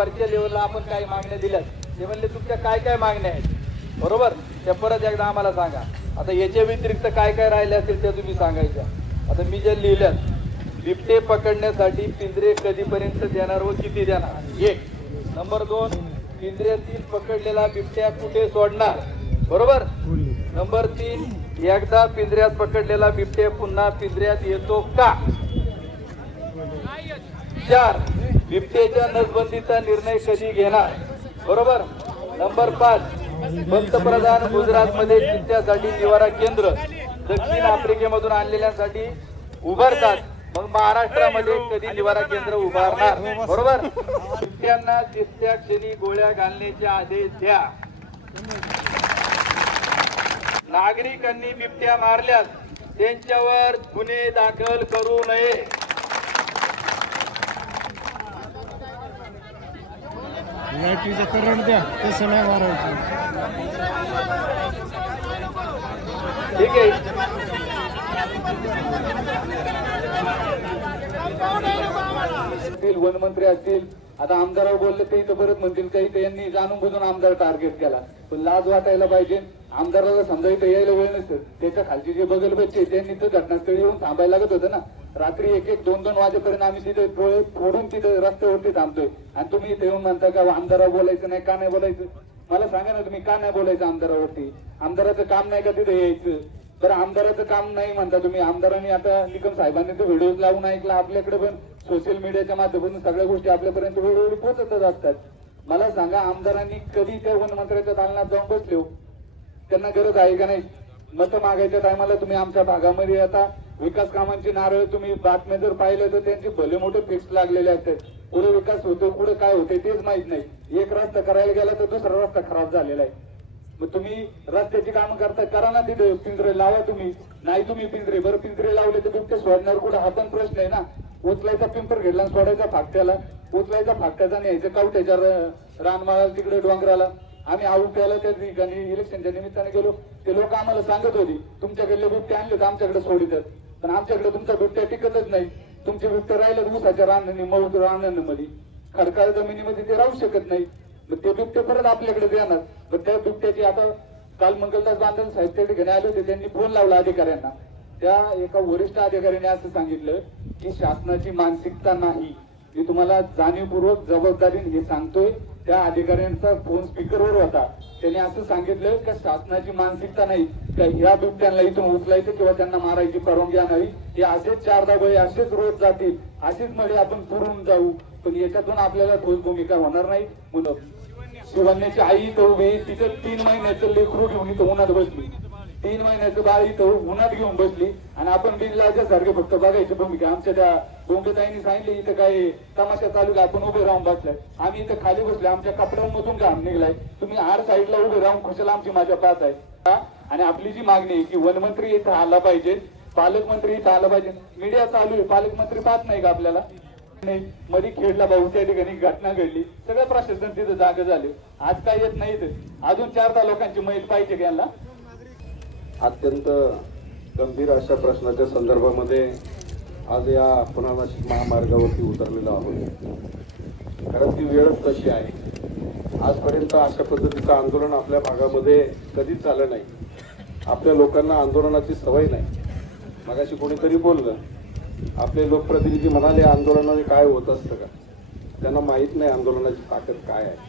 वरच्या लेवलला आपण काही मागण्या दिल्यात, ते म्हणले तुमच्या काय काय मागण्या आहेत, बरोबर, त्या परत एकदा आम्हाला सांगा. आता याच्या व्यतिरिक्त काय काय राहिले असेल त्या तुम्ही सांगायच्या. आता मी जे लिहिल्यात, बिबटे पकडण्यासाठी पिंजरे कधीपर्यंत देणार व किती देणार, एक. नंबर 2, पिंजऱ्यातील पकडलेला बिबट्या कुठे सोडणार, बरोबर. नंबर 3, एकदा पिंजऱ्यात पकडलेला बिबट्या पुन्हा पिंजऱ्यात येतो का. 4, बिबट्याच्या नसबंदीचा निर्णय कधी घेणार, बरोबर. नंबर 5, पंतप्रधान गुजरातमध्ये बिबट्यासाठी निवारा केंद्र दक्षिण आफ्रिकेमधून आणलेल्यांसाठी उभारतात, मग महाराष्ट्रामध्ये कधी निवारा केंद्र उभारणार, बरोबर. बिबट्यांना दिसत्या क्षणी गोळ्या घालण्याचे आदेश द्या. नागरिकांनी बिबट्या मारल्यास त्यांच्यावर गुन्हे दाखल करू नये. लाईटीचं करंट द्या, तसं नाही मारायचं. ठीक आहे. वनमंत्री असतील, आता आमदारावर बोलले ते इथं परत म्हणतील काही त्यांनी जाणून बुजून आमदार टार्गेट केला, पण लाज वाटायला पाहिजे. आमदाराला समजा इथं यायला वेळ नसतं, त्याच्या खालची जे बगल बच्चे त्यांनी तर घटनास्थळी येऊन थांबायला लागत होतं ना. रात्री 1-1, 2-2 वाजेपर्यंत आम्ही तिथे डोळे फोडून तिथे रस्त्यावरती थांबतोय, आणि तुम्ही इथे येऊन म्हणता का आमदारावर बोलायचं नाही, का नाही बोलायचं. मला सांगा ना, तुम्ही का नाही बोलायचं आमदारावरती. आमदाराचं काम नाही का तिथे यायचं. बरं, आमदाराचं काम नाही म्हणता तुम्ही. आमदारांनी आता निकम साहेबांनी तो व्हिडिओ लावून ऐकला, आपल्याकडे पण सोशल मीडियाच्या माध्यमातून सगळ्या गोष्टी आपल्यापर्यंत वेळोवेळी पोहोचतच असतात. मला सांगा, आमदारांनी कधी त्या वनमंत्र्याच्या दालनात जाऊन बसले हो. त्यांना गरज आहे का नाही. मतं मागायच्या टायमाला तुम्ही आमच्या भागामध्ये आता विकास कामांची नारळ तुम्ही बातम्या जर पाहिलं तर त्यांचे भले मोठे फिक्स लागलेले असतात. पुढे विकास होतो, पुढे काय होते तेच माहित नाही. एक रस्ता करायला गेला तर दुसरा रस्ता खराब झालेला आहे. मग तुम्ही रस्त्याची कामं करता, करा ना, तिथे पिंजरे लावा तुम्ही. नाही तुम्ही पिंजरे, बरं पिंजरे लावले तर बिबटे सोडणार कुठं, हा पण प्रश्न आहे ना. उचलायचा पिंपर घेतला, सोडायचा फाकट्याला, उचलायचा फाकट्याचा न्यायचं कावट्याच्या रानमाळा तिकडे डोंगराला. आम्ही आउट्याला त्या ठिकाणी इलेक्शनच्या निमित्ताने गेलो, ते लोक आम्हाला सांगत होते तुमच्याकडले बिबटे आणले तर आमच्याकडे सोडितात, पण आमच्याकडे तुमचा बिबट्या टिकतच नाही. तुमचे बिबटे राहिले ऊसाच्या रानांनी, मऊत रानांमध्ये, खडकाळ जमिनीमध्ये ते राहू शकत नाही. मग ते बिबटे परत आपल्याकडे देणार. पण त्या बिबट्याची आता काल मंगलदास बांधल साहेब त्या ठिकाणी आले होते, त्यांनी फोन लावला अधिकाऱ्यांना. त्या एका वरिष्ठ अधिकाऱ्याने असं सांगितलं की शासनाची मानसिकता नाही. मी तुम्हाला जाणीवपूर्वक जबाबदारीने हे सांगतोय. त्या अधिकाऱ्यांचा फोन स्पीकरवर होता. त्यांनी असं सांगितलं की शासनाची मानसिकता नाही का ह्या बिबट्यांना इथून उचलायचं किंवा त्यांना मारायची परवानगी आणावी. हे असेच 4 बळी असेच रोज जातील, असेच मध्ये आपण पुरून जाऊ, पण याच्यातून आपल्याला ठोस भूमिका होणार नाही. म्हणून शिवण्याची आई इथं उभी, तिथं 3 महिन्याचं लेकरू घेऊन इथं उन्हात बसली, 3 महिन्याचं बाळ इथं उन्हात घेऊन बसली, आणि आपण बिनलाजासारखे फक्त बघायची भूमिका. आमच्या त्या डोंगरताईंनी सांगितले इथं काय तमाशा चालू आहे, आपण उभे राहून बसलाय. आम्ही इथं खाली बसले, आमच्या कपड्यांमधून घाम निघलाय. तुम्ही आड साईडला उभे राहून खुशाला आमची माझ्या पाहत आहे. आणि आपली जी मागणी आहे की वनमंत्री इथं आला पाहिजे, पालकमंत्री इथं आला पाहिजे. मीडिया चालू आहे, पालकमंत्री पाहत नाही का आपल्याला. नाही, मध्ये खेडला भाऊ त्या ठिकाणी घटना घडली, सगळं प्रशासन तिथं जागा झाले. आज काय येत नाही, अजून 4 लोकांची माहिती पाहिजे घ्यायला. अत्यंत गंभीर अशा प्रश्नाच्या संदर्भामध्ये आज या पुनर्वसन महामार्गावरती उतरलेलो आहोत. कारण ती वेळच तशी आहे. आजपर्यंत अशा पद्धतीचं आंदोलन आपल्या भागामध्ये कधीच झालं नाही. आपल्या लोकांना आंदोलनाची सवय नाही. मगाशी कोणीतरी बोललं, आपले लोकप्रतिनिधी म्हणाले आंदोलनाने काय होत असतं का. त्यांना माहीत नाही आंदोलनाची ताकद काय आहे.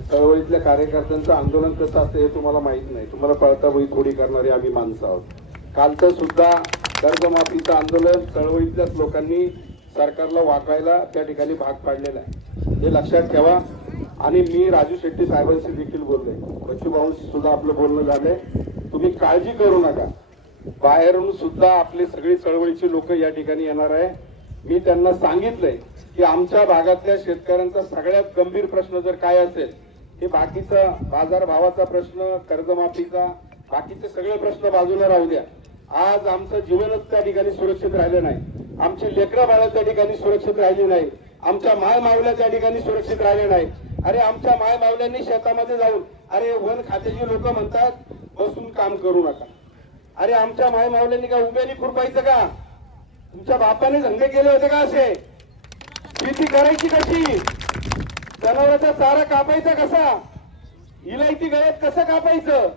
चळवळीतल्या कार्यकर्त्यांचं आंदोलन कसं असतं हे तुम्हाला माहित नाही. तुम्हाला पळता वही थोडी करणारी आम्ही माणसं आहोत. कालचं सुद्धा कर्जमाफीचं आंदोलन चळवळीतल्याच लोकांनी सरकारला वाकायला त्या ठिकाणी भाग पाडलेला आहे, हे लक्षात ठेवा. आणि मी राजू शेट्टी साहेबांशी देखील बोलले, बच्चूभाऊंशी सुद्धा आपलं बोलणं झालंय. तुम्ही काळजी करू नका, बाहेरून सुद्धा आपले सगळे चळवळीचे लोक या ठिकाणी येणार आहे. मी त्यांना सांगितलंय की आमच्या भागातल्या शेतकऱ्यांचा सगळ्यात गंभीर प्रश्न जर काय असेल, हे बाकीचा बाजारभावाचा प्रश्न, कर्जमाफीचा, बाकीचे सगळे प्रश्न बाजूला राहू द्या. आज आमचं जीवनच त्या ठिकाणी सुरक्षित राहिलं नाही. आमची लेकरं बाळं त्या ठिकाणी सुरक्षित राहिली नाही. आमच्या माय मावल्या त्या ठिकाणी सुरक्षित राहिले नाही. अरे आमच्या माय मावल्यांनी शेतामध्ये जाऊन, अरे वन खात्याची लोक म्हणतात बसून काम करू नका. अरे आमच्या माय मावल्यांनी का उभ्यानी खुरपायचं का? तुमच्या बापाने धंदे केले होते का? असे शेती करायची कशी? जनावरांचा चारा कापायचा कसा, इलायची गळ्यात कसं कापायचं,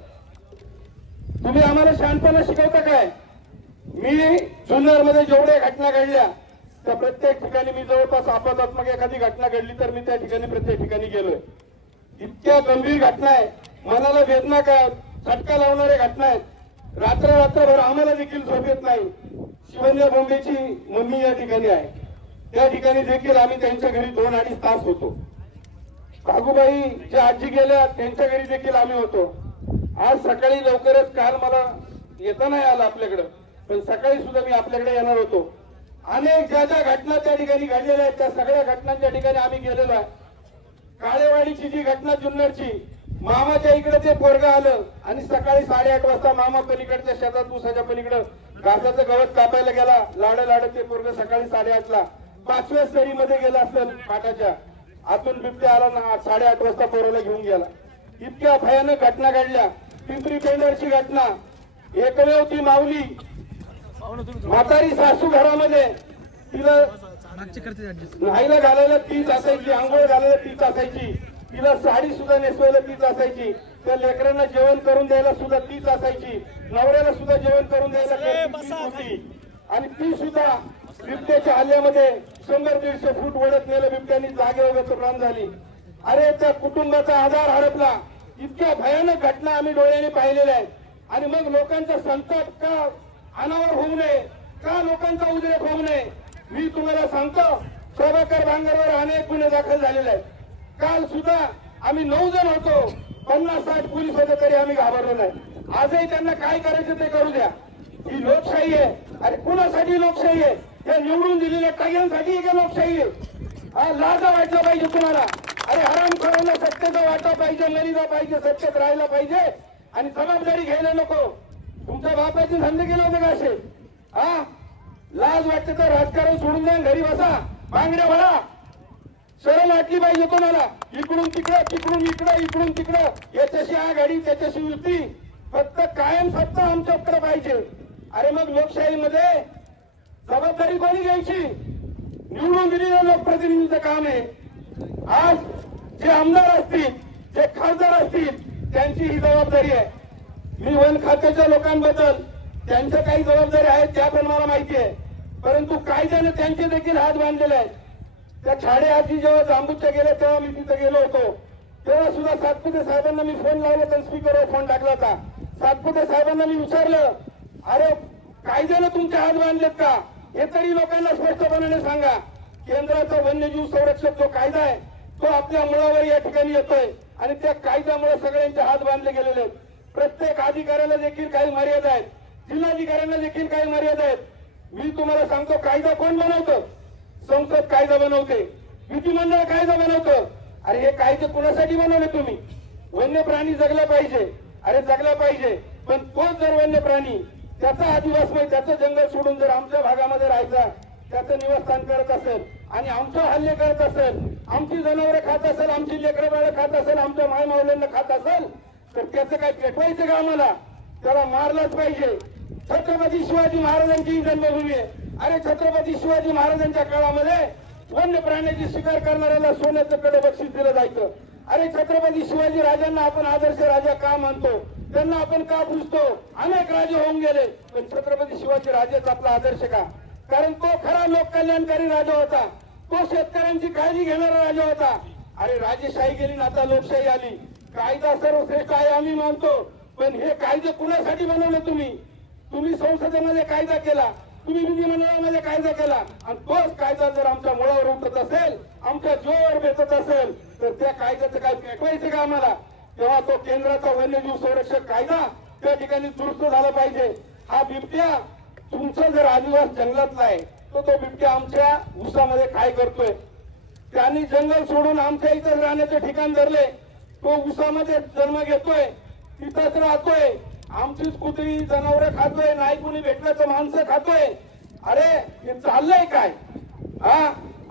तुम्ही आम्हाला शहाणपणा शिकवता काय? मी जुन्नरमध्ये जेवढ्या घटना घडल्या त्या प्रत्येक ठिकाणी मी जवळपास अपघातात्मक एखादी घटना घडली तर मी त्या ठिकाणी प्रत्येक ठिकाणी गेलोय. इतक्या गंभीर घटना आहे, मनाला वेदना का झटका लावणाऱ्या घटना आहेत. रात्रभर आम्हाला देखील झोप येत नाही. शिवन्या बोंबेची मम्मी या ठिकाणी आहे, त्या ठिकाणी देखील आम्ही त्यांच्या घरी 2-2.5 तास होतो. कागूबाई ज्या आजी गेल्या त्यांच्या घरी देखील आम्ही होतो. आज सकाळी लवकरच, काल मला येता नाही आलं आपल्याकडं, पण सकाळी सुद्धा मी आपल्याकडे येणार होतो. अनेक ज्या घटना त्या ठिकाणी घडलेल्या आहेत त्या सगळ्या घटनांच्या ठिकाणी आम्ही गेलेलो आहे. काळेवाडीची जी घटना जुन्नरची, मामाच्या इकडे ते पोरग आलं आणि सकाळी 8:30 वाजता मामा पलीकडच्या शेतात ऊसाच्या पलीकडं घासाचं गवत कापायला गेला. लाड ते पोरग सकाळी 8:30ला 5व्या सरीमध्ये गेला असेल फाटाच्या आतून, बिबट्या आला ना 8:30 वाजता पोराला घेऊन गेला. इतक्या भयानक घटना घडल्या. पिंपरी पेंढरची घटना, एकमेव ती माऊली म्हातारी सासू घरामध्ये, तिला न्हायला घालायला तीच असायची, आंघोळ घालायला तीच असायची, तिला साडी सुद्धा नेसवायला तीच असायची, त्या लेकरांना जेवण करून द्यायला सुद्धा तीच असायची, नवऱ्याला सुद्धा जेवण करून द्यायला तीच होती. आणि ती सुद्धा बिबट्याच्या हल्ल्यामध्ये 100-150 फूट वडत नेलं बिबट्यानी, जागेवर प्राण झाली. अरे त्या कुटुंबाचा आधार हरपला. इतक्या भयानक घटना आम्ही डोळ्याने पाहिलेल्या आहेत. आणि मग लोकांचा संताप का अनावर होऊ नये, का लोकांचा उद्रेक होऊ नये? मी तुम्हाला सांगतो, शोभाकर भांगरवर अनेक गुन्हे दाखल झालेले आहेत. काल सुद्धा आम्ही 9 जण होतो, 50-60 पोलीस होते तरी आम्ही घाबरलो नाही. आजही त्यांना काय करायचं ते करू द्या. ही लोकशाही आहे. अरे कुणासाठी लोकशाही आहे? त्या निवडून दिलेल्या टाग्यांसाठी ही लोकशाही आहे. लाजा वाटला पाहिजे तुम्हाला. अरे हरामखोरांना सत्तेचा वाटा पाहिजे, मरीला पाहिजे, सत्तेत राहायला पाहिजे आणि जबाबदारी घ्यायला नको. तुमच्या बापाचे धंदे केले होते का असे? लाज वाटते तर राजकारण सोडून द्या, घरी बसा, बांगड्या भरा. शरम वाटली पाहिजे तुम्हाला. इकडून तिकडं, तिकडून इकडं, इकडून तिकडं, याच्याशी आघाडी त्याच्याशी युती, फक्त कायम सत्ता आमच्याकडे पाहिजे. अरे मग लोकशाहीमध्ये जबाबदारी कोणी घ्यायची? निवडून दिलेल्या लोकप्रतिनिधीचं काम आहे. आज जे आमदार असतील, जे खासदार असतील, त्यांची ही जबाबदारी आहे. मी वन खात्याच्या लोकांबद्दल त्यांच्या काही जबाबदारी आहेत त्या पण मला माहिती आहे, परंतु कायद्याने त्यांचे देखील हात बांधलेले आहेत. त्या छाडे आजी जेव्हा जांबूच्या गेल्या तेव्हा मी तिथे गेलो होतो, तेव्हा सुद्धा सातपुते साहेबांना मी फोन लावला, तर स्पीकरवर फोन टाकला होता. सातपुते साहेबांना मी विचारलं, अरे कायद्याने तुमचे हात बांधलेत का? हे तरी लोकांना स्पष्टपणाने सांगा. केंद्राचा वन्यजीव संरक्षक जो कायदा आहे तो आपल्या मुळावर या ठिकाणी येतोय आणि त्या कायद्यामुळे सगळ्यांचे हात बांधले गेलेले आहेत. प्रत्येक अधिकाऱ्याला देखील काही मर्यादा आहेत, जिल्हाधिकाऱ्यांना देखील काही मर्यादा आहेत. मी तुम्हाला सांगतो, कायदा कोण बनवतं? संसद कायदा बनवते, विधिमंडळ कायदा बनवतं. अरे हे कायदे कुणासाठी बनवले तुम्ही? वन्य प्राणी जगला पाहिजे, अरे जगला पाहिजे, पण तोच जर वन्य प्राणी त्याचा आदिवासी, त्याचं जंगल सोडून जर आमच्या भागामध्ये राहायचा, त्याचं निवासस्थान करत असेल आणि आमचे हल्ले करत असेल, आमची जनावरं खात असेल, आमची लेकरं बाळं खात असेल, आमच्या माय मावल्यांना खात असेल, तर त्याचं काय पेटवायचं का आम्हाला? त्याला मारलंच पाहिजे. छत्रपती शिवाजी महाराजांची ही जन्मभूमी आहे. अरे छत्रपती शिवाजी महाराजांच्या काळामध्ये वन्य प्राण्याची शिकार करणाऱ्याला सोन्याचं कडे बक्षीस दिलं जायचं. अरे छत्रपती शिवाजी राजांना आपण आदर्श राजा का मानतो? त्यांना आपण का पुजतो? अनेक राजे होऊन गेले, पण छत्रपती शिवाजी राजाच आपला आदर्श का? कारण तो खरा लोककल्याणकारी राजा होता, तो शेतकऱ्यांची काळजी घेणारा राजा होता. अरे राजेशाही गेली ना आता लोकशाही आली. कायदा सर्वश्रेष्ठ आहे आम्ही मानतो, पण हे कायदे कुणासाठी बनवले तुम्ही? तुम्ही संसदेमध्ये कायदा केला, तुम्ही विधिमंडळामध्ये कायदा केला, आणि तोच कायदा जर आमच्या मुळावर उठत असेल, आमच्या जीवावर बेतत असेल, तर त्या कायद्याचं काय पेटवायचं का आम्हाला? तेव्हा तो केंद्राचा वन्यजीव संरक्षक कायदा त्या ठिकाणी दुरुस्त झाला पाहिजे. हा बिबट्या तुमचा जर आदिवास जंगलातला आहे, तो बिबट्या आमच्या ऊसामध्ये काय करतोय? त्यांनी जंगल सोडून आमच्या इथं राहण्याचे ठिकाण धरले, तो ऊसामध्ये जन्म घेतोय, तिथंच राहतोय, आमचीच कुत्री जनावरं खातोय, नाही कुणी भेटलं तर माणसं खातोय. अरे हे चाललंय काय?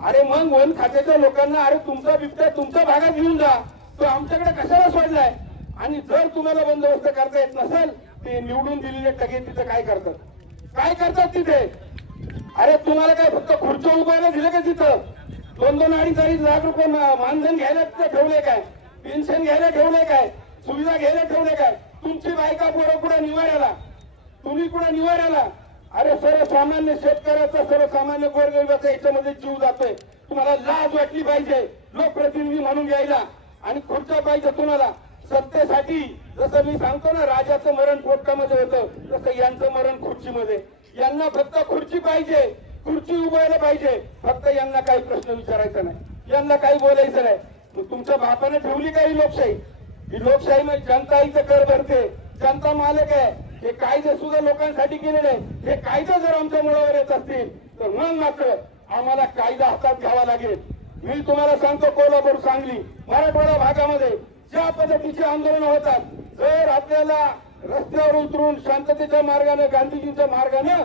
अरे मग वन खात्याच्या लोकांना, अरे तुमचा बिबट्या तुमच्या भागात घेऊन जा, तो आमच्याकडे कशाला सोडलाय? आणि जर तुम्हाला बंदोबस्त करता येत नसेल, ते निवडून दिलेले टगे तिथे काय करतात? काय करतात तिथे? अरे तुम्हाला काय फक्त खुर्च्या उभारायला दिलं का तिथं? 2-2, 2.5 लाख रुपये मानधन घ्यायला ठेवले काय, पेन्शन घ्यायला ठेवले काय, सुविधा घ्यायला ठेवले काय? तुमची बायका पोरं कुठं निवाऱ्याला, तुम्ही कुठं निवाऱ्याला? अरे सर्वसामान्य शेतकऱ्याचा, सर्वसामान्य गोरगरिबाचा याच्यामध्ये जीव जातोय. तुम्हाला लाज वाटली पाहिजे लोकप्रतिनिधी म्हणून घ्यायला. आणि खुर्च्या पाहिजे तुम्हाला सत्तेसाठी. जसं मी सांगतो ना, राजाचं मरण पोटकामध्ये होतं, तसं यांचं मरण खुर्चीमध्ये. यांना फक्त खुर्ची पाहिजे, खुर्ची उभारायला पाहिजे. फक्त यांना काही प्रश्न विचारायचा नाही, यांना काही बोलायचं नाही. तुमच्या बापाने ठेवली काही लोकशाही? ही लोकशाही म्हणजे जनता इथं कर भरते, जनता मालक आहे. हे कायदे सुद्धा लोकांसाठी केलेले आहे. हे कायदे जर आमच्या मुळावर येत असतील तर मग मात्र आम्हाला कायदा हातात घ्यावा लागेल. मी तुम्हाला सांगतो, कोल्हापूर, सांगली, मराठवाडा भागामध्ये ज्या पद्धतीचे आंदोलन होतात, जर आपल्याला रस्त्यावर उतरून शांततेच्या मार्गाने, गांधीजींच्या मार्गाने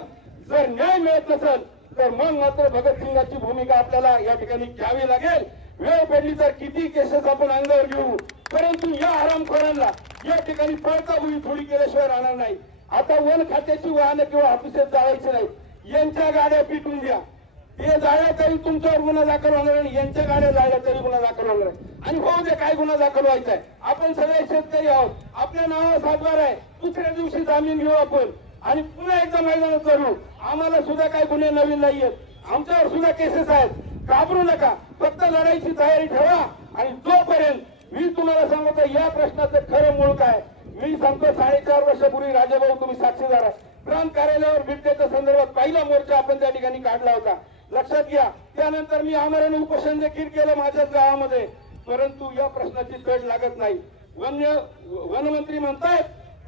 जर न्याय मिळत नसेल तर मग मात्र भगतसिंगाची भूमिका आपल्याला या ठिकाणी घ्यावी लागेल. वेळ पडली तर किती केसेस आपण अंगावर घेऊ, परंतु या हरामखोरांना या ठिकाणी पळताभुई थोडी केल्याशिवाय राहणार नाही. आता वन खात्याची वाहनं किंवा ऑफिसेस जाळायची नाही, यांच्या गाड्या पिटून द्या. ते जाळ्या तरी तुमच्यावर गुन्हा दाखल होणार नाही, यांच्या गाड्या जाळल्या तरी गुन्हा दाखल होणार आहे. आणि होऊ दे, काय गुन्हा दाखल व्हायचा आहे? आपण सगळे शेतकरी आहोत, आपल्या नावावर सातबार आहे. दुसऱ्या दिवशी जामीन घेऊ आपण आणि पुन्हा एकदा मैदानात करू. आम्हाला सुद्धा काही गुन्हे नवीन नाहीयेत, आमच्यावर सुद्धा केसेस आहेत. घाबरू नका, फक्त लढाईची तयारी ठेवा. आणि जोपर्यंत मी तुम्हाला सांगतो या प्रश्नाचं खरं मूळ काय, मी सांगतो 4.5 वर्षापूर्वी राजाभाऊ तुम्ही साक्षीदार आहे, प्रांत कार्यालयावर बिबट्याच्या संदर्भात पहिला मोर्चा आपण त्या ठिकाणी काढला होता, लक्षात घ्या. त्यानंतर मी आमरण उपोषण देखील केलं माझ्याच गावामध्ये, परंतु या प्रश्नाची कड लागत नाही. वनमंत्री म्हणतायत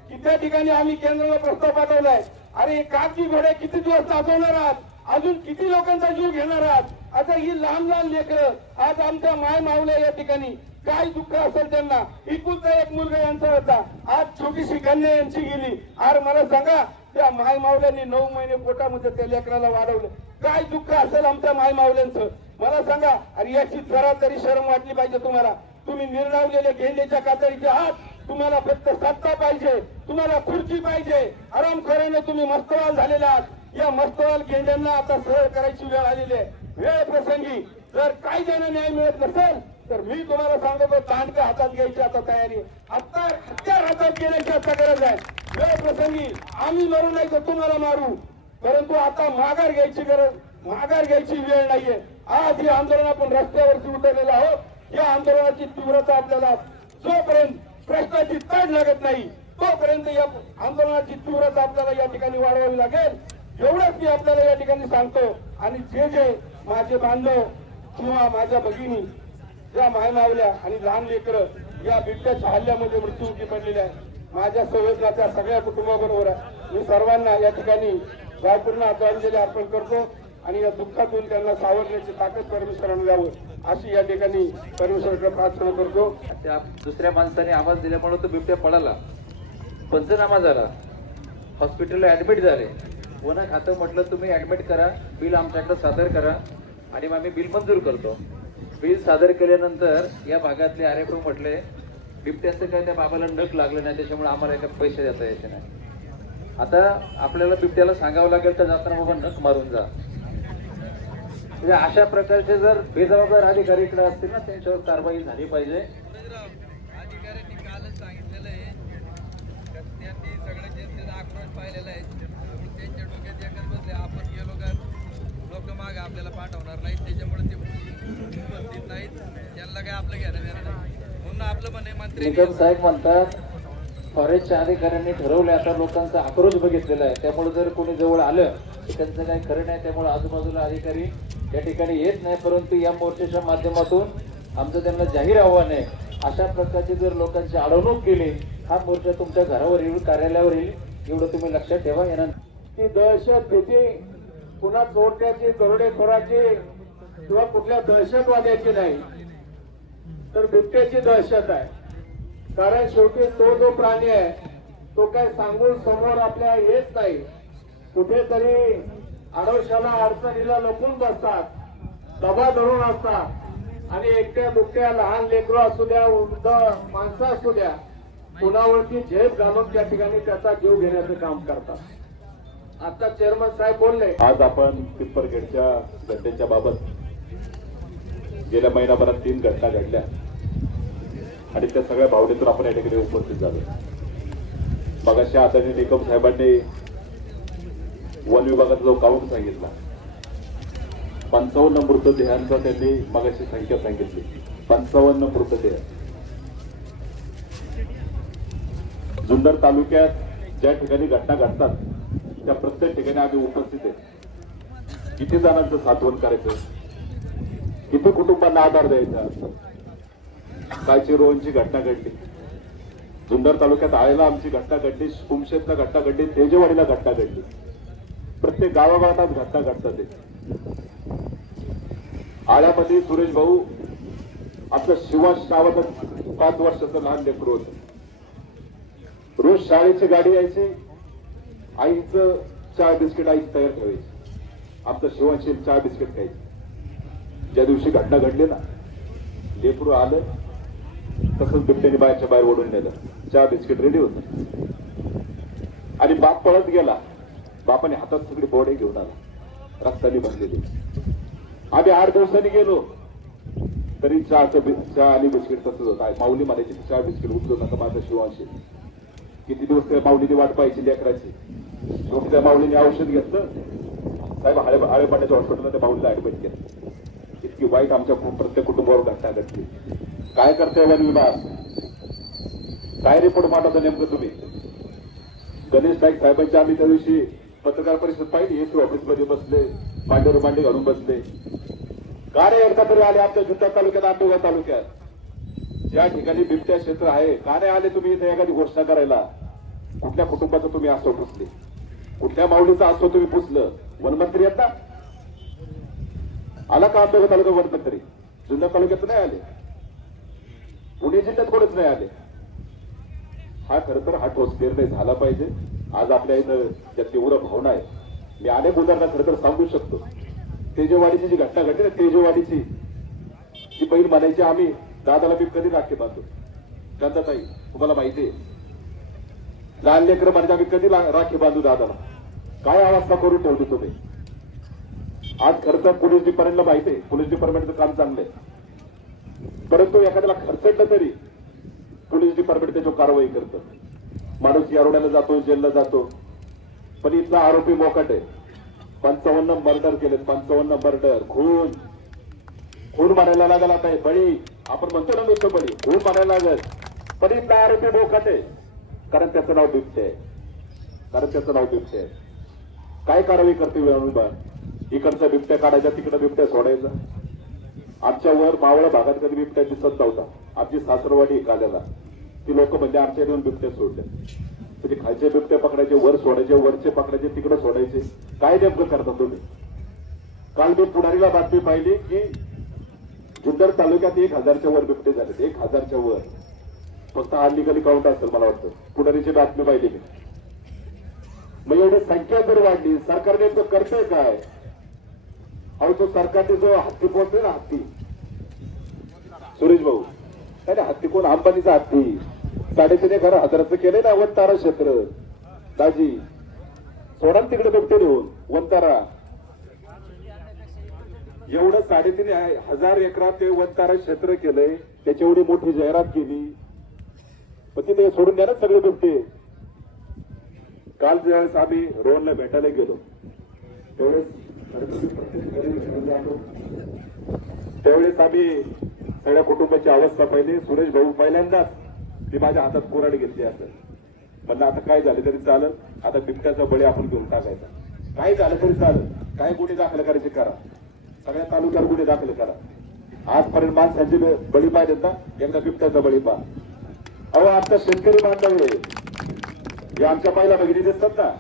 की त्या ठिकाणी आम्ही केंद्राला प्रस्ताव पाठवलाय. अरे कागदी घोडे किती दिवस नाचवणार आहात, अजून किती लोकांचा जीव घेणार आहात? आता ही लहान लहान लेकरं, आज आमच्या माय मावल्या या ठिकाणी काय दुःख असेल त्यांना. एकुलता एक मुलगा यांचा होता, आज छोटीशी कन्या यांची गेली. अरे मला सांगा, त्या माय मावल्यांनी 9 महिने पोटामध्ये त्या लेकराला वाढवलं, काय दुःख असेल आमच्या माय मावल्यांचं? मला सांगा. अरे याची जरा तरी शरम वाटली पाहिजे तुम्हाला. तुम्ही निर्णावलेले गेंड्याच्या कातडीचे आहात, तुम्हाला फक्त सत्ता पाहिजे, तुम्हाला खुर्ची पाहिजे. आरामखोराने तुम्ही मस्तवाल झालेले आहात. या मस्तवाल गेंड्यांना आता सरळ करायची वेळ आलेली आहे. वेळ प्रसंगी जर कायद्याने न्याय मिळत नसेल तर मी तुम्हाला सांगतो, दांडका हातात घ्यायची आता तयारी आहे. आता हत्यार हातात घेण्याची आता गरज आहे. वेळ प्रसंगी आम्ही मरू नाही तर तुम्हाला मारू, परंतु आता माघार घ्यायची गरज, माघार घ्यायची वेळ नाहीये. आज हे आंदोलन आपण रस्त्यावरती उतरलेलं आहोत. या आंदोलनाची तीव्रता आपल्याला जोपर्यंत प्रश्नाची तड लागत नाही तोपर्यंत या आंदोलनाची तीव्रता आपल्याला या ठिकाणी वाढवावी लागेल. एवढंच मी आपल्याला या ठिकाणी सांगतो. आणि जे जे माझे बांधव किंवा माझ्या भगिनी, ज्या मायमावल्या आणि लहान लेकरं या बिबट्याच्या हल्ल्यामध्ये मृत्यूमुखी पडलेल्या आहेत, माझ्या संवेदना त्या सगळ्या कुटुंबाबरोबर आहे. मी सर्वांना या ठिकाणी भावपूर्ण आदरांजली अर्पण करतो आणि या दुःखातून त्यांना सावरण्याची ताकद परमेश्वराने द्यावं अशी या ठिकाणी परमेश्वराकडे प्रार्थना करतो. त्या दुसऱ्या माणसाने आवाज दिल्यामुळे तो बिबट्या पळाला, पंचनामा झाला, हॉस्पिटलला ऍडमिट झाले. वन खातं म्हटलं तुम्ही ऍडमिट करा, बिल आमच्याकडे सादर करा आणि मग आम्ही बिल मंजूर करतो. बिल सादर केल्यानंतर या भागातले आरेफ म्हटले बिबट्याचं काय त्या बाबाला नख लागलं नाही, त्याच्यामुळे आम्हाला एका पैसे देता यायचे नाही. आता आपल्याला बिबट्याला सांगावं लागेल तर जाताना बाबा नख मारून जा. म्हणजे अशा प्रकारचे जर बेजबाबदार अधिकारी इकडे असतील ना, त्यांच्यावर कारवाई झाली पाहिजे. अधिकाऱ्यांनी कालच सांगितलेलं आहे, त्यांनी सगळ्या जनतेचा आक्रोश पाहिलेला आहे. त्यांच्या डोक्यात एकच बसले, आपण गेलो का लोक माग आपल्याला पाठवणार नाहीत, त्याच्यामुळे ते उपस्थित नाहीत. त्यांना काय आपलं घेणं देणं नाही म्हणून आपलं म्हणे मंत्री निकम साहेब म्हणतात फॉरेस्टच्या अधिकाऱ्यांनी ठरवलं. आता लोकांचा आक्रोश बघितलेला आहे, त्यामुळे जर कोणी जवळ आलं तर त्यांचं काही खरं नाही. त्यामुळे आजूबाजूला अधिकारी या ठिकाणी येत नाही. परंतु या मोर्चाच्या माध्यमातून आमचं त्यांना जाहीर आव्हान आहे, अशा प्रकारची जर लोकांची अडवणूक केली, हा मोर्चा तुमच्या घरावर येईल, कार्यालयावर येईल, एवढं तुम्ही लक्षात ठेवा. येणार ती दहशत भीती पुन्हा चोरट्याची, दरोडेखोराची किंवा कुठल्या दहशतवाद्याची नाही, तर बिबट्याची दहशत आहे. कारण शेवटी तो जो प्राणी आहे तो काय सांगून समोर आपल्या येत नाही. कुठेतरी आडोशाला, अडचणीला लपून बसतात, दबा धरून असतात आणि एकट्या दुकट्या लहान लेकरं असू द्या, वृद्ध माणसं असू द्या, कुणावरती झेप घालून त्या ठिकाणी त्याचा जीव घेण्याचं काम करतात. आता चेअरमन साहेब बोलले, आज आपण पिंपरखेडच्या घटनेच्या बाबत गेल्या महिनाभरात 3 घटना घडल्या आणि त्या सगळ्या भावनेतून आपण या ठिकाणी उपस्थित झालो. मगाशी आदरणीय निकम साहेबांनी वन विभागाचा जो काउंट सांगितला 55 मृतदेहांचा त्यांनी मगाशी संख्या सांगितली. 55 मृतदेह. जुन्नर तालुक्यात ज्या ठिकाणी घटना घडतात त्या प्रत्येक ठिकाणी आम्ही उपस्थित आहे. किती जणांचं साठवण करायचं, किती कुटुंबांना आधार द्यायचा. कालची रोहनची घटना घडली, जुन्नर तालुक्यात आळेला आमची घटना घडली, कुमशेतला घटना घडली, तेजवाडीला घटना घडली. प्रत्येक गावागावात घटना घडतात. आळ्यामध्ये सुरेश भाऊ आपलं शिवाश नावाचं 5 वर्षाचं लहान लेकरू होतं. रोज शाळेची गाडी यायची, आईचं चहा बिस्किट आईची तयार ठेवायची. आपलं शिवाशी चहा बिस्किट खायची. ज्या दिवशी घटना घडली ना, लेकरू आलं तसंच बिबट्याने बाहेरच्या बाहेर ओढून नेलं. चहा बिस्किट रेडी होत आणि बाप पळत गेला. बापाने हातात सगळी बोडे घेऊन आला, रक्तानी भरलेली. आम्ही 8 दिवसांनी गेलो तरी चहा आणि बिस्किट तसंच होत. माऊली म्हणायची चहा बिस्किट उचलू नका माझा शिवाशी. किती दिवस त्या माऊलीने वाट पाहायची लेकराची. शेवटी त्या माऊलीने औषध घेतलं. साहेब आळेपाड्याच्या हॉस्पिटलमध्ये माऊलीला ऍडमिट केलं. इतकी वाईट आमच्या प्रत्येक कुटुंबावर घटना घडली. काय करताय वन विभाग? काय रिपोर्ट मांडवता नेमकं तुम्ही? गणेश नाईक साहेबांची आम्ही त्या दिवशी पत्रकार परिषद पाहिली. एसी ऑफिसमध्ये बसले, मांडे रुमांडे घालून बसले. का रे एकदा तरी आले आमच्या जुन्नर तालुक्यात, आंबेगाव तालुक्यात ज्या ठिकाणी बिबट्या क्षेत्र आहे? का नाही आले तुम्ही इथे एखादी घोषणा करायला? कुठल्या कुटुंबाचं तुम्ही आसो पुसले? कुठल्या माऊलीचं आसो तुम्ही पुसलं? वनमंत्री आहेत ना? आला का आंबेगाव तालुका वनमंत्री? जुन्नर तालुक्यात नाही आले, पुणे जिल्ह्यात कोणीच नाही आले. हा खरं तर हा ठोस निर्णय झाला पाहिजे. आज आपल्या इथं ज्या तीव्र भावना आहे, मी अनेक उदाहरणं खरं तर सांगू शकतो. तेजवाडीची जी घटना घडली ना, तेजवाडीची ती बहीण म्हणायची आम्ही दादाला मी कधी राखी बांधतो. चंदाताई तुम्हाला माहिती आहे, लहान लेकरं म्हणजे आम्ही कधी राखी बांधू दादाला. काय अवस्था करून ठेवली तुम्ही. आज खरं तर पोलीस डिपार्टमेंटला माहिती आहे, पोलीस डिपार्टमेंटचं काम चांगलं आहे, परंतु एखाद्याला खर्चटलं तरी पोलीस डिपार्टमेंट त्याच्यावर कारवाई करतं. माणूस यारोड्याला जातो, जेलला जातो. पण इथला आरोपी मोकाट आहे. 55 मर्डर केले, 55 मर्डर, खून मारायला लागला. आता बळी आपण म्हणतो ना, नुसतं बळी, खून मारायला लागल. पण इथला आरोपी मोकाट आहे, कारण त्याचं नाव बिबटे आहे. काय कारवाई करते वन विभाग? इकडचा बिबट्या काढायचा, तिकडे बिबट्या सोडायचा. आमच्या वर मावळ भागात कधी बिबट्या दिसत नव्हता. आमची सासरवाडी काल्याला ती लोक म्हणजे आमच्या दोन बिबट्या सोडले. म्हणजे खालचे बिबटे पकडायचे, वर सोडायचे, वरचे पकडायचे, तिकडे सोडायचे. काय नेमकं करता तुम्ही? काल मी पुढारीला बातमी पाहिली की जुन्नर तालुक्यात 1000च्या वर बिबटे झाले. 1000च्या वर. फक्त अनलिगली काउंट असेल मला वाटतं. पुढारीची बातमी पाहिली मी. मग एवढी संख्या जर वाढली, सरकार नेमकं करतंय काय? अहो तो सरकारने जो हत्ती पोहोचले ना, हत्ती सुरेश भाऊ, अरे हत्ती कोण? अंबानीचा हत्ती. 3,500 केले ना वनतारा क्षेत्र. दाजी सोडा तिकडे बिबटे देऊन वनतारा. एवढं 3,500 एकरात ते वनतारा क्षेत्र केलंय. त्याची एवढी मोठी जाहिरात केली, पण तिथे सोडून द्या ना सगळे बिबटे. काल ज्यावेळेस आम्ही रोहनला भेटायला गेलो त्यावेळेस आम्ही सगळ्या कुटुंबाची अवस्था पाहिली. सुरेश भाऊ पहिल्यांदाच ती माझ्या हातात कोराडी घेतली असेल. म्हणलं आता काय झालं तरी चालेल, आता बिबट्याचा बळी आपण घेऊन टाकायचा. काय झालं तरी चालेल, काय गुन्हे दाखल करायचे करा, सगळ्या तालुक्यात गुन्हे दाखल करा. आजपर्यंत माणसांचे बळी पाहिजेत ना, एकदा बिबट्याचा बळी पहा. अहो आमचा शेतकरी बांधव आहे, हे आमच्या पाहिला भगिनी दिसतात ना.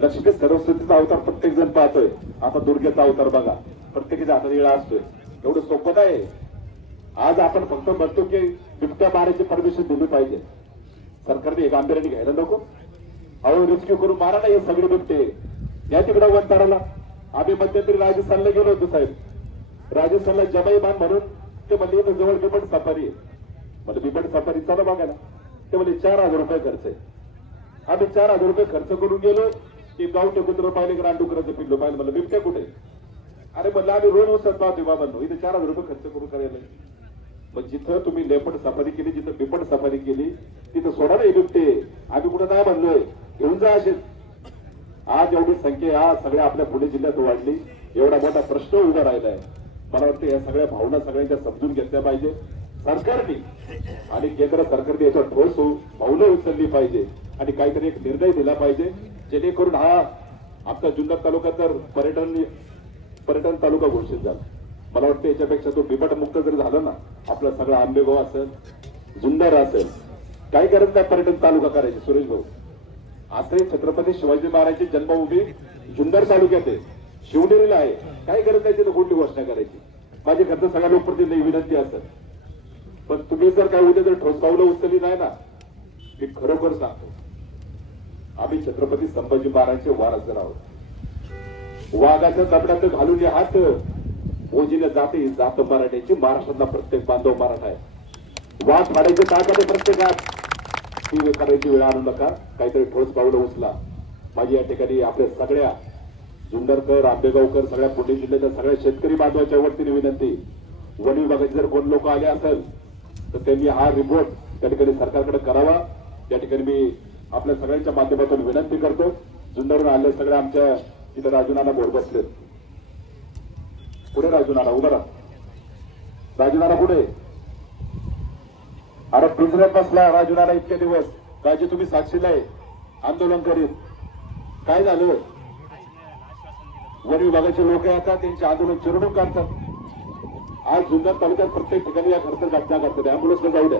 लक्ष्मी सरस्वतीचा अवतार प्रत्येक जण पाहतोय. आता दुर्गेचा अवतार बघा, प्रत्येकाच्या हातात येळा असतोय. एवढं सोपं आहे. आज आपण फक्त म्हणतो की बिबट्या मारायची परमिशन दिली पाहिजे. सरकारने हे गांभीर्याने घ्यायला नको. अहो रेस्क्यू करून मारा ना हे सगळे बिबटे. या तिकडे वनताराला आम्ही मध्यंतरी राजस्थानला गेलो होतो साहेब. राजस्थानला जमाईबान म्हणून ते म्हणजे इथं जवळ बिबट सफारी आहे. म्हणजे बिबट सफारी चला बघायला. ते म्हणजे 4,000 रुपये खर्च आहे. आम्ही 4,000 रुपये खर्च करून गेलो. की गावठे कुत्र पाहिले, रानडुकराचं पिल्लो पाहिलं. म्हणलं बिबट्या कुठे? अरे म्हणलं आम्ही रोड उसत पाहतोय बाबांनो, इथे 4000 रुपये खर्च करून करायला. मग जिथं तुम्ही लेपट सफारी केली, जिथं बिपट सफारी केली, तिथं सोडा नाही बिबटे. आम्ही कुठं काय म्हणलोय, घेऊन जा असे. आज एवढी संख्या सगळ्या आपल्या पुणे जिल्ह्यात वाढली, एवढा मोठा प्रश्न उभा राहिलाय. मला वाटतं या सगळ्या भावना सगळ्यांच्या समजून घेतल्या पाहिजे सरकारने, आणि केंद्र सरकारने याच्यावर ठोस पावलं उचलली पाहिजे आणि काहीतरी एक निर्णय दिला पाहिजे, जेणेकरून हा आपला जुन्नर तालुका तर पर्यटन तालुका घोषित झाला. मला वाटतं याच्यापेक्षा तो बिबट मुक्त जर झाला ना, आपला सगळा आंबेगाव असेल, जुन्नर असेल, काय गरज नाही पर्यटन तालुका करायची. सुरेश भाऊ, असं छत्रपती शिवाजी महाराजांची जन्मभूमी जुन्नर तालुक्यात आहे, शिवनेरीला आहे, काय गरज नाही तिथे कुठली घोषणा करायची. माझी खर्च सगळ्या लोकप्रतिनिधी विनंती असेल, पण तुम्ही जर काय उद्या जर ठोस पावलं उचलली नाही ना, मी खरोखर सांगतो, आम्ही छत्रपती संभाजी महाराजांचे वारसदार आहोत. वाघाच्या कपड्यात घालून हात ओजीला जाते जात मराठ्याची. महाराष्ट्रातला प्रत्येक बांधव मराठा आहे. वाघ फाडायचे ताकद प्रत्येकात, ती करायची वेळ आणू नका, काहीतरी ठोस पावलं उचला. माझी या ठिकाणी आपल्या सगळ्या जुन्नरकर, आंबेगावकर, सगळ्या पुणे जिल्ह्याच्या सगळ्या शेतकरी बांधवाच्या वतीने विनंती, वन विभागाचे जर कोण लोक आले असेल तर त्यांनी हा रिपोर्ट त्या ठिकाणी सरकारकडे करावा. त्या ठिकाणी मी आपल्या सगळ्यांच्या माध्यमातून विनंती करतो. जुन्नरहून आले सगळे आमच्या इथे राजूनाना बोर्ड बसलेत. पुढे राजूनाना उभा राहा. राजूनाना पुढे. अरे पिंजऱ्यात बसला राजूनाना इतके दिवस, काळजी तुम्ही साक्षीला आहे, आंदोलन करीत. काय झालं, वन विभागाचे लोक येतात, त्यांचे आंदोलन चिरडून काढतात. आज जुन्नर तालुक्यात प्रत्येक ठिकाणी या खर्च घटना करतात. अँब्युलन्सला जाऊ द्या.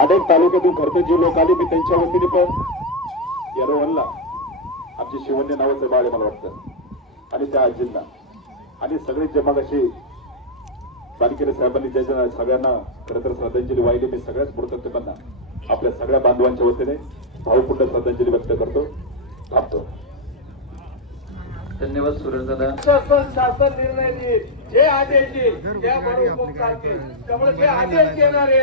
अनेक तालुक्यातून खर्च जी लोक आली, मी त्यांच्या वतीने पण येरोवनला आमचे शिवन्य नावाचं बाळ आहे मला वाटतं, आणि त्या आजींना आणि सगळे जमाग अशी बालकेरे साहेबांनी ज्याच्या सगळ्यांना खरं तर श्रद्धांजली वाहिली. मी सगळ्याच मूर्तत्वांना आपल्या सगळ्या बांधवांच्या वतीने भावपूर्ण श्रद्धांजली व्यक्त करतो. थांबतो. धन्यवाद सुरेश दादा. शासन निर्णय देईल, जे आदेश देईल त्या बरोबर चालतील. त्यामुळे जे आदेश देणारे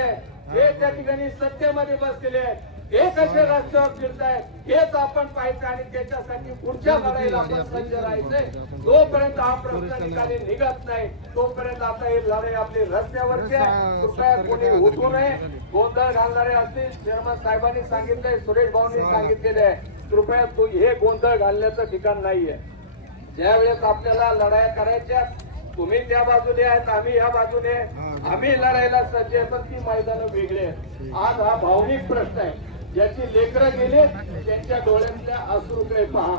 जे त्या ठिकाणी सत्तेमध्ये बसलेले आहेत, हे कसे रस्त्यावर फिरतायत हेच आपण पाहायचं आणि त्याच्यासाठी पुढच्या लढाईला आपण सज्ज राहायचंय. जोपर्यंत हा प्रश्न निकाली निघत नाही तोपर्यंत आता ही लढाई आपली रस्त्यावरची आहे. कृपया कोणी उठू नये. गोंधळ घालणारे असतील, चेअरमन साहेबांनी सांगितलंय, सुरेश भाऊंनी सांगितलेलं आहे, कृपया हे गोंधळ घालण्याचं ठिकाण नाहीये. ज्या वेळेस आपल्याला लढाया करायच्या, तुम्ही त्या बाजूने आहेत, आम्ही या बाजूने, आम्ही लढायला सज्ज आहे, पण ती मैदानं वेगळी आहेत. आज हा भावनिक प्रश्न आहे. ज्याची लेकरं गेले त्यांच्या डोळ्यातल्या अश्रुकडे पहा.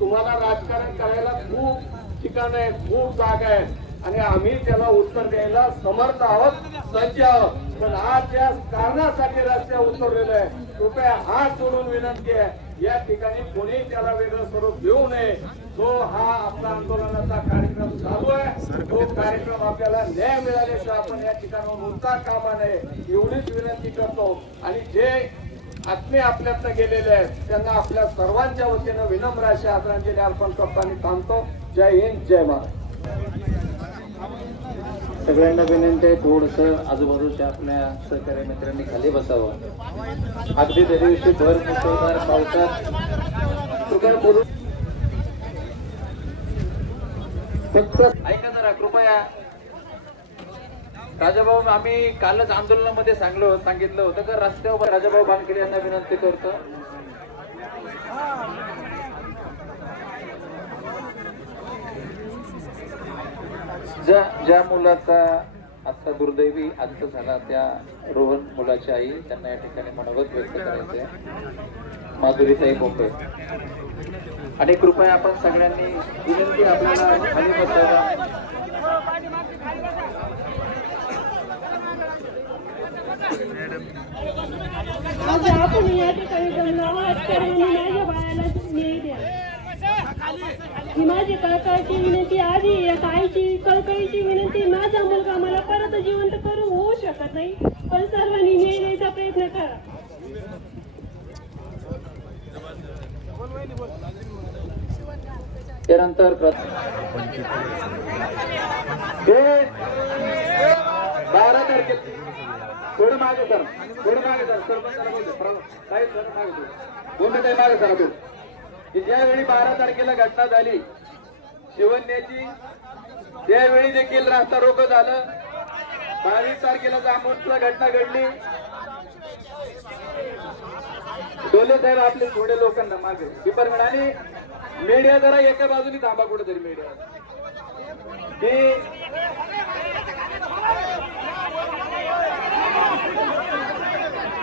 तुम्हाला राजकारण करायला खूप ठिकाण आहे, खूप जागा आहेत आणि आम्ही त्याला उत्तर द्यायला समर्थ आहोत, सज्ज आहोत. पण आज ज्या कारणासाठी रस्त्यावर उतरलेलं आहे, कृपया हात जोडून विनंती आहे, या ठिकाणी कोणी त्याला वेगळं स्वरूप देऊ नये. जो हा आपला आंदोलनाचा कार्यक्रम चालू आहे, तो कार्यक्रम आपल्याला न्याय मिळाल्याशिवाय आपण या ठिकाणावर उठता कामा नये, एवढीच विनंती करतो. आणि जे आत्मे आपल्यातनं गेलेले आहेत त्यांना आपल्या सर्वांच्या वतीनं विनम्र अशी आदरांजली अर्पण करतो आणि थांबतो. जय हिंद, जय महाराष्ट्र. सगळ्यांना विनंती आहे, थोडस आजूबाजूच्या आपल्या सहकारी मित्रांनी खाली बसावं. अगदी त्या दिवशी भर मुसळधार पावसात कृपया बोलू, फक्त ऐका जरा कृपया. राजाभाऊ, आम्ही कालच आंदोलनामध्ये सांगितलं होतं का रस्त्यावर राजाभाऊ बानखेडे यांना विनंती करतो. ज्या मुलाचा आता दुर्दैवी अंत झाला, त्या रोहन मुलाची आई, त्यांना या ठिकाणी मनोगत व्यक्त करायचंय. माधुरीताई बोपे. आणि कृपया आपण सगळ्यांनी विनंती, आपल्याला खाली बसायला. आज आपण या ठिकाणी जमलो आहोत तर माझ्या बाळाला न्याय द्या. ही माझी कळकळीची विनंती आहे, या ताईची कळकळीची विनंती. माझा मुलगा मला परत जिवंत करून होऊ शकत नाही, पण सर्वांनी न्याय द्यायचा प्रयत्न करा. त्यानंतर 12 तारखेला थोडं मागे सर, थोडं मागे सर, सरपंचाला बोलतो काही सर मागे तू बोलतो, काही मागे सर. तू की ज्यावेळी 12 तारखेला घटना झाली शिवण्याची, त्यावेळी देखील रास्ता रोको झालं. 22 तारखेला जांभूळला घटना घडली. डोले साहेब आपले थोडे लोकांना मागे डिपार्टमेंट आणि मीडिया जरा एका बाजूने थांबा कुठेतरी. मीडिया की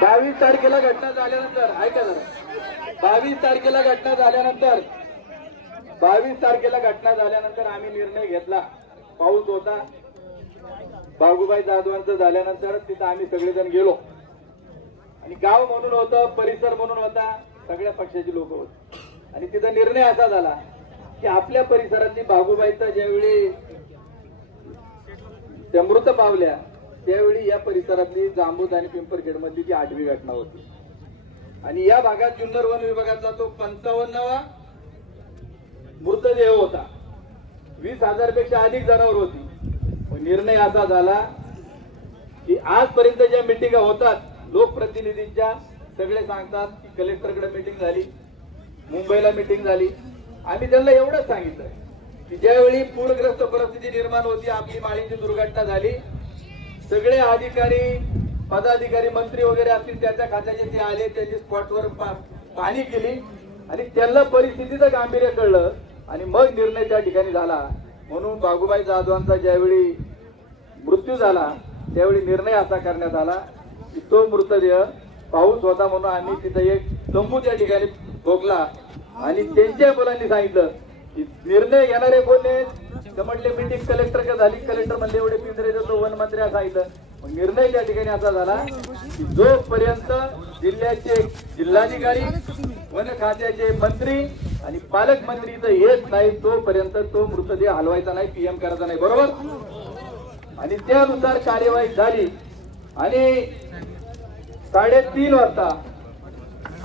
22 तारखेला घटना झाल्यानंतर ऐका जरा, 22 तारखेला घटना झाल्यानंतर आम्ही निर्णय घेतला. पाऊस होता, बागुबाई जाधवांचं झाल्यानंतर तिथं आम्ही सगळेजण गेलो आणि गाव म्हणून होतं, परिसर म्हणून होता, सगळ्या पक्षाची लोक होती आणि तिथं निर्णय असा झाला की आपल्या परिसरातली बागुबाईचा ज्यावेळी त्या मृत पावल्या त्यावेळी या परिसरातली जांबूत आणि पिंपरखेड मधली ती 8वी घटना होती आणि या भागात जुन्नर वन विभागातला तो 55वा मृतदेह होता. 20,000 पेक्षा अधिक जनावर होती. निर्णय असा झाला की आजपर्यंत ज्या मिटिंगा होतात लोकप्रतिनिधींच्या, सगळे सांगतात की कलेक्टरकडे मिटिंग झाली, मुंबईला मिटिंग झाली. आम्ही त्यांना एवढंच सांगितलं की ज्यावेळी पूरग्रस्त परिस्थिती निर्माण होती, आपली माळींची दुर्घटना झाली, सगळे अधिकारी, पदाधिकारी, मंत्री वगैरे असतील त्याच्या खात्याचे ते आले, त्यांनी स्पॉटवर पाहणी केली आणि त्यांना परिस्थितीचं गांभीर्य कळलं आणि मग निर्णय त्या ठिकाणी झाला. म्हणून बागुबाई जाधवांचा ज्यावेळी मृत्यू झाला त्यावेळी निर्णय असा करण्यात आला की तो मृतदेह, पाऊस होता म्हणून आम्ही तिथे एक तंबू त्या ठिकाणी ठोकला आणि त्यांच्या मुलांनी सांगितलं की निर्णय घेणारे कोण म्हटले मीटिंग कलेक्टर झाली. कलेक्टर म्हणले एवढे पिंजरे देतो, वन मंत्री सांगितलं. निर्णय त्या ठिकाणी असा झाला की जोपर्यंत जिल्ह्याचे जिल्हाधिकारी, वन खात्याचे मंत्री आणि पालकमंत्री इथं येत नाही तोपर्यंत तो मृतदेह हलवायचा नाही, पीएम करायचा नाही. बरोबर. आणि त्यानुसार कार्यवाही झाली आणि 3:30 वाजता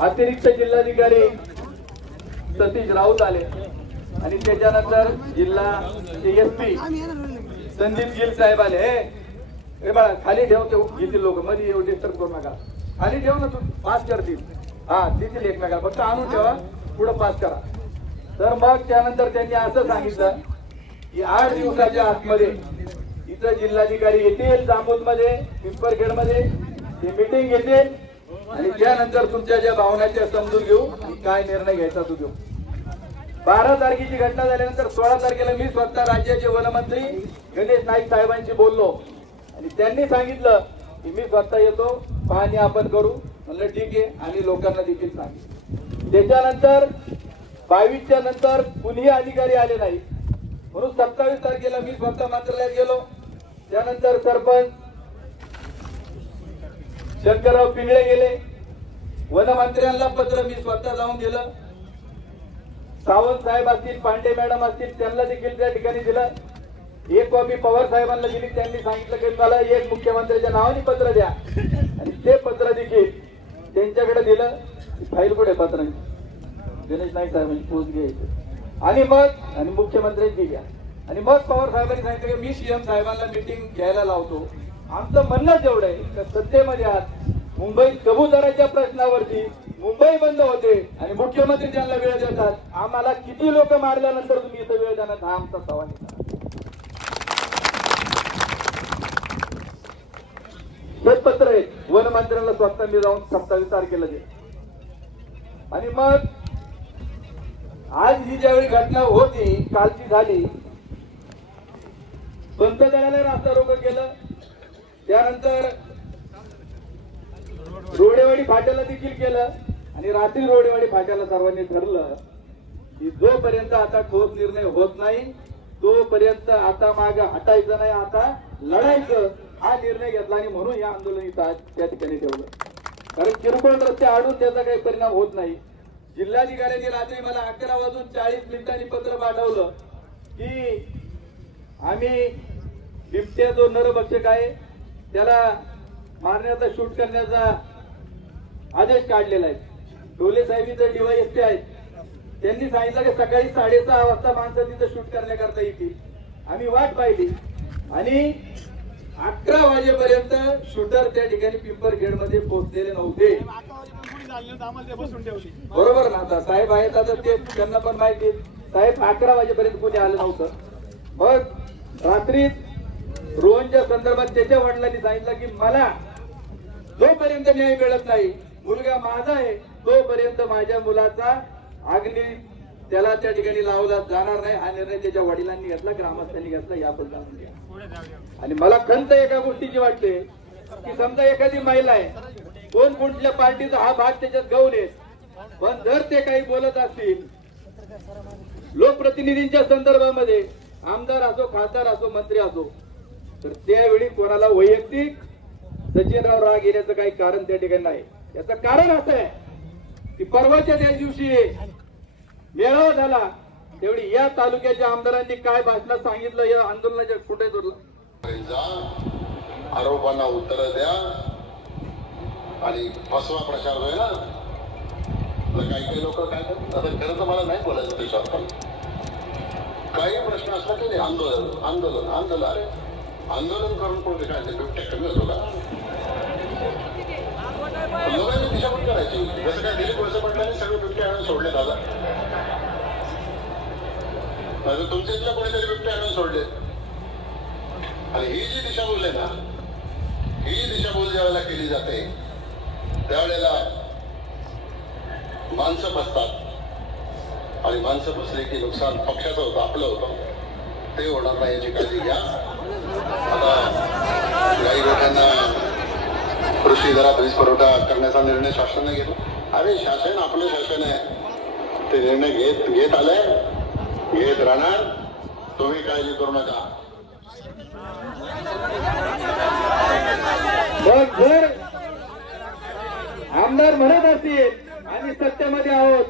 अतिरिक्त जिल्हाधिकारी सतीश राऊत आले आणि त्याच्यानंतर जिल्हा एसपी संदीप गिल साहेब आले. हे बाळा खाली ठेव, ते घेतील लोक, मध्ये येऊ डिस्टर्ब करू नका, खाली ठेव ना, तू पास करतील. हा देतील एकमेकाला, फक्त आणून ठेवा, पुढे पास करा. तर मग त्यानंतर त्यांनी असं सांगितलं की 8 दिवसाच्या आतमध्ये इथं जिल्हाधिकारी येतील, जांबूत मध्ये, पिंपरखेड मध्ये, ते मीटिंग घेतील आणि त्यानंतर तुमच्या ज्या भावनाच्या समजून घेऊ आणि काय निर्णय घ्यायचा तो घेऊ. 12 तारखेची घटना झाल्यानंतर 16 तारखेला मी स्वतः राज्याचे वनमंत्री गणेश नाईक साहेबांशी बोललो आणि त्यांनी सांगितलं की मी स्वतः येतो, पाहणी आपण करू. म्हणलं ठीक आहे, आणि लोकांना देखील सांगितलं. त्याच्यानंतर 22च्या नंतर कुणीही अधिकारी आले नाही म्हणून 27 तारखेला मी स्वतः मंत्रालयात गेलो. त्यानंतर सरपंच शंकरराव पिंगळे गेले, वनमंत्र्यांना पत्र मी स्वतः जाऊन दिलं. सावंत साहेब असतील, पांडे मॅडम असतील, त्यांना देखील त्या ठिकाणी दिलं. एक कॉपी पवार साहेबांना दिली. त्यांनी सांगितलं की मला एक मुख्यमंत्र्याच्या नावाने पत्र द्या आणि ते पत्र देखील त्यांच्याकडे दिलं. फाईल कुठे पत्र गणेश नाईक साहेबांची पोच घ्यायची आणि मग मुख्यमंत्र्यांची घ्या आणि मग पवार साहेबांनी सांगितलं की मी सीएम साहेबांना मीटिंग घ्यायला लावतो. आमचं म्हणणंच एवढं आहे की सत्तेमध्ये आहात, मुंबईत कबुतराच्या प्रश्नावरती मुंबई बंद होते आणि मुख्यमंत्री त्यांना वेळ देतात. आम्हाला किती लोक मारल्यानंतर तुम्ही इथं वेळ देणार, हा आमचा सवाल आहे. हे पत्र आहे वनमंत्र्यांना स्वतः मी जाऊन 27 तारखेला दे. आणि मग आज ही ज्यावेळी घटना होती, कालची झाली, पंतप्रधानाने रास्ता रोको केलं. त्यानंतर रोडेवाडी फाट्याला देखील केलं आणि रात्री रोडेवाडी फाट्याला सर्वांनी ठरलं की जोपर्यंत आता ठोस निर्णय होत नाही तोपर्यंत आता मागे हटायचं नाही, आता लढायचं, हा निर्णय घेतला. आणि म्हणून या आंदोलन त्या ठिकाणी ठेवलं. कारण किरकोळ रस्ते आडून त्याचा काही परिणाम होत नाही. जिल्हाधिकाऱ्यांनी रात्री मला 11:40 पत्र पाठवलं की आम्ही बिबट्या जो नरभक्षक आहे त्याला मारण्याचा, शूट करण्याचा आदेश काढलेला आहे. डोले साहेब डीवायएसपी आहेत, त्यांनी सांगितलं की सकाळी 6:30 वाजता माणसं तिथं शूट करण्याकरता येतील. आम्ही वाट पाहिली आणि 11 वाजेपर्यंत शूटर त्या ठिकाणी पिंपरखेड मध्ये पोहोचलेले नव्हते. बरोबर ना. आता साहेब आहेत, आता ते त्यांना पण माहिती आहे. साहेब 11 वाजेपर्यंत कोणी आलं नव्हतं. मग रात्री रोहनच्या संदर्भात त्याच्या वडिलांनी सांगितलं की मला जोपर्यंत न्याय मिळत नाही, मुलगा माझा आहे, तोपर्यंत माझ्या मुलाचा अग्नी त्याला त्या ठिकाणी लावला जाणार नाही. हा निर्णय त्याच्या वडिलांनी घेतला, ग्रामस्थांनी घेतला. याबद्दल जाणून घ्या. आणि मला खंत एका गोष्टीची वाटते की समजा एखादी महिला आहे, कोण कुठल्या पार्टीचा हा भाग त्याच्यात गौण आहे, पण जर ते काही बोलत असतील लोकप्रतिनिधींच्या संदर्भामध्ये, आमदार असो, खासदार असो, मंत्री असो, तर त्यावेळी कोणाला वैयक्तिक सचिनराव राग येण्याचं काही कारण त्या ठिकाणी नाही. याचं कारण असं आहे की परवाच्या त्या दिवशी मेळावा झाला, त्यावेळी या तालुक्याच्या आमदारांनी काय भाषणात सांगितलं, या आंदोलनाच्या कुठे आरोपांना उत्तर द्या आणि फसवा प्रचार होय ना. काही काही लोक काय करतात, आता खरं तर मला नाही बोलायचं त्याच्यावर, पण काही प्रश्न असला की आंदोलन आंदोलन आंदोलन. अरे आंदोलन करून कोण काय बिबट्या कमी होतो का? लोकांनी दिशाभूल करायची. जसं काय दिलीप वळसे पाटलांनी सगळे बिबटे आणून सोडले दादा, तुमच्या इथल्या कोणीतरी बिबटे आणून सोडले. आणि ही जी दिशाभूल आहे ना, ही दिशाभूल ज्या वेळेला केली जाते त्यावेळेला माणसं बसतात आणि माणसं बसले की नुकसान पक्षाचं होतं, आपलं होतं, ते होणार नाही याची काळजी घ्या. आता काही लोकांना कृषी दरात वीज पुरवठा करण्याचा निर्णय शासनाने घेतला. अरे शासन आपलं शासन आहे, ते निर्णय घेत आलंय, घेत राहणार. तुम्ही काळजी करू नका. मग जर आमदार म्हणत असतील आम्ही सत्तेमध्ये आहोत,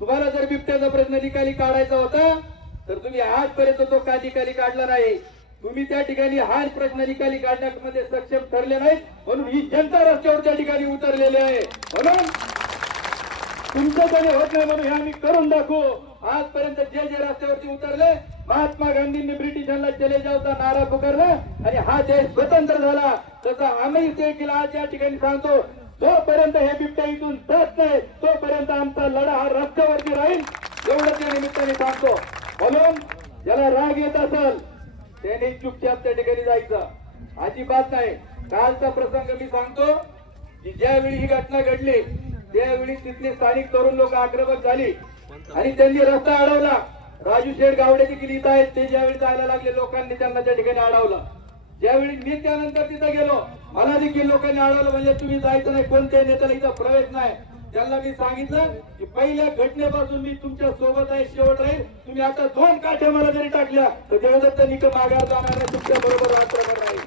तुम्हाला जर बिबट्याचा प्रश्न निकाली काढायचा होता तर तुम्ही आजपर्यंत तो का निकाली काढला नाही? तुम्ही त्या ठिकाणी हाच प्रश्न निकाली काढण्यामध्ये सक्षम ठरले नाहीत, म्हणून ही जनता रस्त्यावर त्या ठिकाणी उतरलेली आहे. म्हणून तुमच्याकडे होत नाही म्हणून हे आम्ही करून दाखवू. आजपर्यंत जे जे रस्त्यावरती उतरले, महात्मा गांधींनी ब्रिटिशांना चले जावचा नारा पुकारला आणि हा देश स्वतंत्र झाला, तसा आम्ही ते केला. आज या ठिकाणी सांगतो, जोपर्यंत हे बिबट्या इथून जात नाही तोपर्यंत आमचा लढा हा रस्त्यावरती राहील, एवढं त्या निमित्ताने सांगतो. म्हणून ज्याला राग येत असेल त्याने चुपचाप त्या ठिकाणी जायचं, अजिबात नाही. कालचा प्रसंग मी सांगतो की ज्यावेळी ही घटना घडली त्यावेळी तिथले स्थानिक तरुण लोक आक्रमक झाली आणि त्यांनी रस्ता अडवला. राजू शेठ गावडे देखील इथं आहेत, ते ज्यावेळी जायला लागले लोकांनी त्यांना त्या ठिकाणी अडवलं. ज्यावेळी मी त्यानंतर तिथं गेलो, मला देखील लोकांनी अडवलं, म्हणजे तुम्ही जायचं नाही, कोणत्याही नेत्याला इथं प्रवेश नाही. त्यांना मी सांगितलं की पहिल्या घटनेपासून मी तुमच्या सोबत आहे, शेवट राहील. तुम्ही आता 2 काठ्या मला जरी टाकल्या तर देवदत्त निकम माघार जाणार नाही, तुमच्या बरोबर रात्रभर राहील.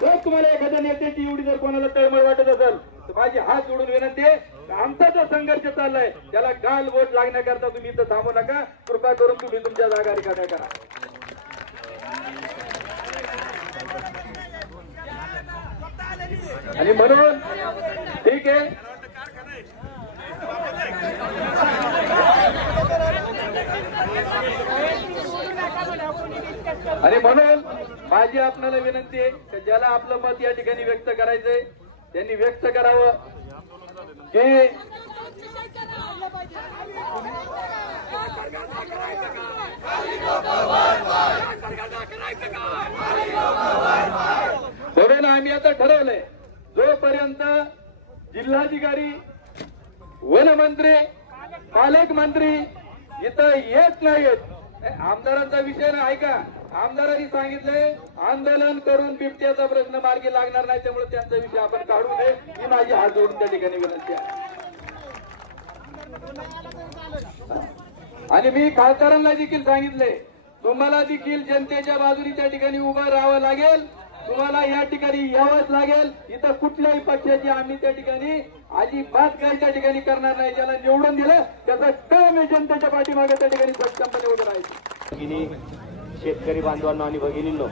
जर तुम्हाला एखाद्या नेत्याची एवढी जर कोणाला तळमळ वाटत असेल तर माझी हात जोडून विनंती आहे, आमचा जो संघर्ष चाललाय त्याला गाल बोट लागण्याकरता तुम्ही इथं थांबू नका. कृपा करून तुम्ही तुमच्या जागा रिकाम्या करा. आणि म्हणून ठीक आहे, आणि म्हणून माझी आपल्याला विनंती आहे की ज्याला आपलं मत या ठिकाणी व्यक्त करायचंय त्यांनी व्यक्त करावं. की म्हणून आम्ही आता ठरवलंय, जोपर्यंत जिल्हाधिकारी, वनमंत्री, पालकमंत्री इथं येत नाहीत, आमदारांचा विषय नाही. ऐका, आमदारांनी सांगितले आंदोलन करून बिबट्याचा प्रश्न मार्गी लागणार नाही, त्यामुळे त्यांचा विषय आपण काढू नये, ही माझी हात जोडून त्या ठिकाणी विनंती आहे. आणि मी खासदारांना देखील सांगितले, तुम्हाला देखील जनतेच्या बाजूने त्या ठिकाणी उभं राहावं लागेल, तुम्हाला या ठिकाणी यावंच लागेल. इथं कुठल्याही पक्षाची आम्ही त्या ठिकाणी अजिबात काही त्या ठिकाणी करणार नाही. ज्याला निवडून दिलं त्याचा काम आहे जनतेच्या पाठीमागे त्या ठिकाणी सक्षमपणे उभं राहायचं. शेतकरी बांधवांना आणि भगिनींनो,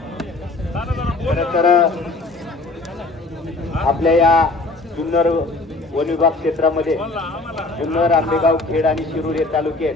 खरं तर आपल्या या जुन्नर वन विभाग क्षेत्रामध्ये जुन्नर, आंबेगाव, खेड आणि शिरूर हे तालुके